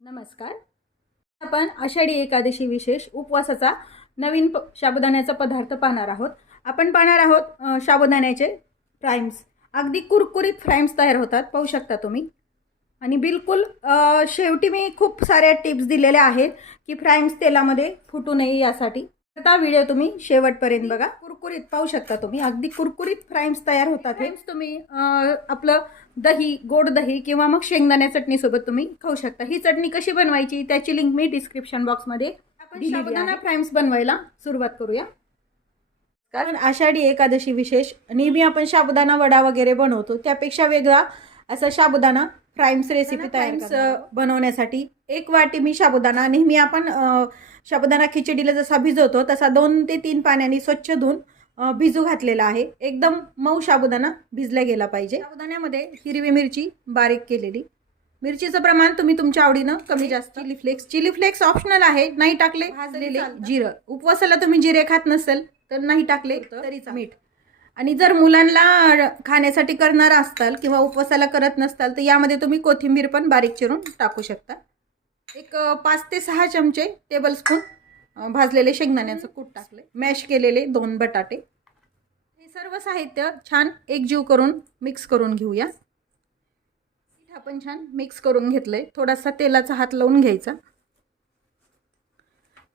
नमस्कार. आपण आषाढी एकादशी विशेष उपवासाचा नवीन प साबुदाण्याचा पदार्थ पाहणार आहोत. आपण पाहणार आहोत शाबुदाण्याचे साबुदाण्याचे फ्राईम्स अगदी कुरकुरीत फ्राईम्स तयार होतात पाहू शकता तुम्ही. आणि बिलकुल शेवटी मी खूप साऱ्या टिप्स दिलेल्या आहेत की फ्राईम्स तेलामध्ये फुटू नये यासाठी. हा व्हिडिओ तुम्ही शेवटपर्यंत बघा. कुरकुरीत पाहू शकता तुम्ही. अगदी कुरकुरीत फ्राईम्स तयार होतात फ्राईम्स तुम्ही आपलं दही गोड दही किंवा मग शेंगदाण्या चटणीसोबत तुम्ही खाऊ शकता. ही चटणी कशी बनवायची त्याची लिंक मी डिस्क्रिप्शन बॉक्समध्ये आपण साबुदाणा फ्राईम्स बनवायला सुरुवात करूया. कारण आषाढी एकादशी विशेष नेहमी आपण साबुदाणा वडा वगैरे बनवतो. त्यापेक्षा वेगळा असा साबुदाणा फ्राईम्स रेसिपी तयार बनवण्यासाठी एक वाटी मी साबुदाणा नेहमी आपण साबुदाणा खिचडीला जसा भिजवतो तसा दोन ते तीन पाण्याने स्वच्छ धुवून भिजू घातलेला आहे. एकदम मऊ साबुदाणा भिजला गेला पाहिजे. साबुदाण्यामध्ये हिरवी मिरची बारीक केलेली. मिरचीचं प्रमाण तुम्ही तुमच्या आवडीनं कमी जास्त. Chilli flakes chilli flakes optional आहे. नाही टाकले भाजलेले जिरं. उपवासाला तुम्ही जिरे खात नसेल तर नाही टाकले तरी मीठ. आणि जर मुलांना खाण्यासाठी करणार असताल किंवा उपवासाला करत नसताल तर यामध्ये तुम्ही कोथिंबीर पण बारीक चिरून टाकू शकता. एक पाच ते सहा चमचे टेबलस्पून भाजलेले शेंगदाण्याचं कूट टाकले. मॅश केलेले दोन बटाटे. हे सर्व साहित्य छान एकजीव करून मिक्स करून घेऊया. पीठ आपण छान मिक्स करून घेतलंय थोडासा तेलाचा हात लावून घ्यायचा.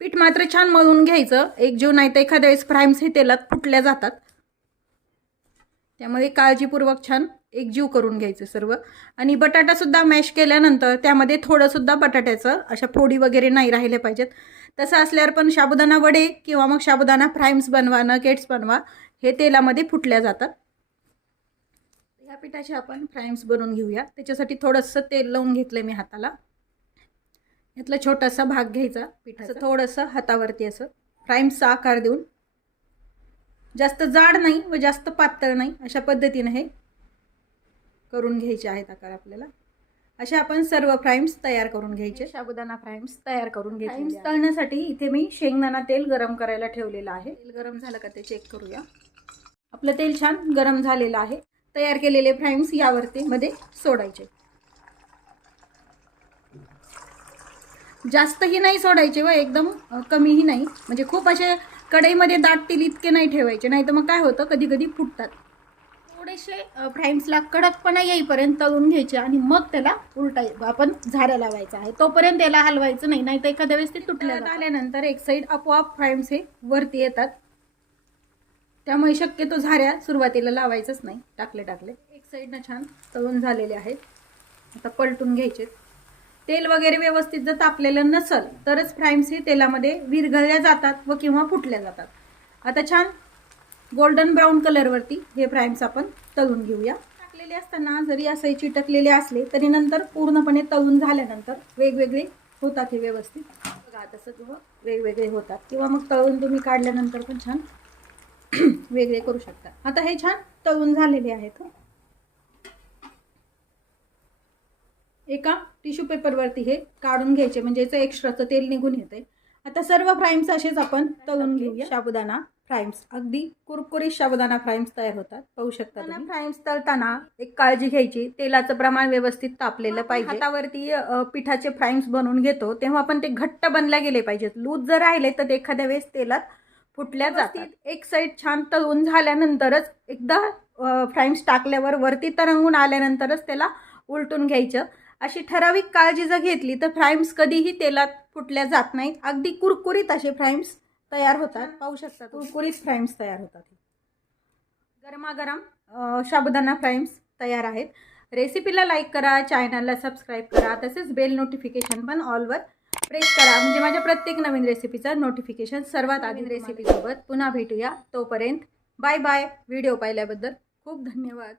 पीठ मात्र छान मळून घ्यायचं. एकजीव नाही तर एखाद्या वेळेस फ्राईम्स हे तेलात फुटल्या जातात. त्यामध्ये काळजीपूर्वक छान एकजीव करून घ्यायचं सर्व. आणि बटाटासुद्धा मॅश केल्यानंतर त्यामध्ये थोडंसुद्धा बटाट्याचं अशा फोडी वगैरे नाही राहिल्या पाहिजेत. तसं असल्यावर पण साबुदाणा वडे किंवा मग साबुदाणा फ्राईम्स बनवा नकेट्स बनवा हे तेलामध्ये फुटल्या जातात. या पिठाचे आपण फ्राईम्स बनवून घेऊया. त्याच्यासाठी थोडंसं तेल लावून घेतलं मी हाताला. यातला छोटासा भाग घ्यायचा. पिठाचं. थोडंसं हातावरती असं फ्राईम्सचा आकार देऊन जास्त जाड नाही व जास्त पातळ नाही अशा पद्धतीनं हे करून घ्यायचे आहेत आकार आपल्याला. अशा आपण सर्व फ्राईम्स तयार करून घ्यायचे. साबुदाणा फ्राईम्स तयार करून घ्यायचे. फ्राईम्स तळण्यासाठी इथे मी शेंगदाणा तेल गरम करायला ठेवलेलं आहे. तेल गरम झालं का ते चेक करूया. आपलं तेल छान गरम झालेलं आहे. तयार केलेले फ्राईम्स यावरती मध्ये सोडायचे. जास्तही नाही सोडायचे व एकदम कमीही नाही. म्हणजे खूप असे कढईमध्ये दाटतील इतके नाही ठेवायचे नाही तर मग काय होतं कधी कधी फुटतात. थोडेसे फ्राईम्सला कडकपणा येईपर्यंत तळून घ्यायचे आणि मग त्याला उलटाय आपण झाऱ्या लावायचा आहे. तोपर्यंत त्याला हलवायचं नाही नाही तर एखाद्या वेळेस ते तुटल्या आल्यानंतर एक साईड आपोआप फ्राईम्स हे वरती येतात. त्यामुळे शक्यतो झाऱ्या सुरुवातीला लावायचंच नाही टाकले टाकले एक साईडनं छान तळून झालेले आहेत. आता पलटून घ्यायचे तेल वगैरे व्यवस्थित जर तापलेलं नसल तरच फ्राईम्स हे तेलामध्ये विरघळल्या जातात व किंवा फुटल्या जातात. आता छान गोल्डन ब्राऊन कलरवरती हे फ्राईम्स आपण तळून घेऊया. टाकलेले असताना जरी असे चिटकलेले असले तरी नंतर पूर्णपणे तळून झाल्यानंतर वेगवेगळे होतात हे व्यवस्थित. बघा तसं किंवा वेगवेगळे होतात किंवा मग तळून तुम्ही काढल्यानंतर पण छान वेगळे करू शकता. आता हे छान तळून झालेले आहेत एका टिश्यू पेपरवरती हे काढून घ्यायचे. म्हणजे याचं एक्स्ट्राचं तेल निघून येते आता सर्व फ्राईम्स असेच आपण तळून घेऊया. साबुदाणा फ्राईम्स अगदी कुरकुरीत साबुदाणा फ्राईम्स तयार होतात. पाहू शकता फ्राईम्स तळताना एक काळजी घ्यायची. तेलाचं प्रमाण व्यवस्थित तापलेलं पाहिजे. हातावरती पिठाचे फ्राईम्स बनवून घेतो. तेव्हा पण ते घट्ट बनल्या गेले पाहिजेत. लूज जर राहिले तर ते एखाद्या वेळेस तेलात फुटल्या जातात. एक साईड छान तळून झाल्यानंतरच एकदा फ्राईम्स टाकल्यावर वरती तरंगून आल्यानंतरच त्याला उलटून घ्यायचं. अशी ठराविक काळजी जर घेतली तर फ्राईम्स कधीही तेलात फुटल्या जात नाहीत. अगदी कुरकुरीत असे फ्राईम्स तयार होतात. पाहू शकता कुरकुरीत फ्राईम्स तयार होतात. गरमागरम साबुदाणा फ्राईम्स तयार आहेत. रेसिपीला लाईक करा चॅनलला सबस्क्राईब करा. तसेच बेल नोटिफिकेशन पण ऑलवर प्रेस करा. म्हणजे माझ्या प्रत्येक नवीन रेसिपीचं नोटिफिकेशन सर्वात आधी रेसिपीसोबत पुन्हा भेटूया तोपर्यंत. बाय बाय व्हिडिओ पाहिल्याबद्दल खूप धन्यवाद.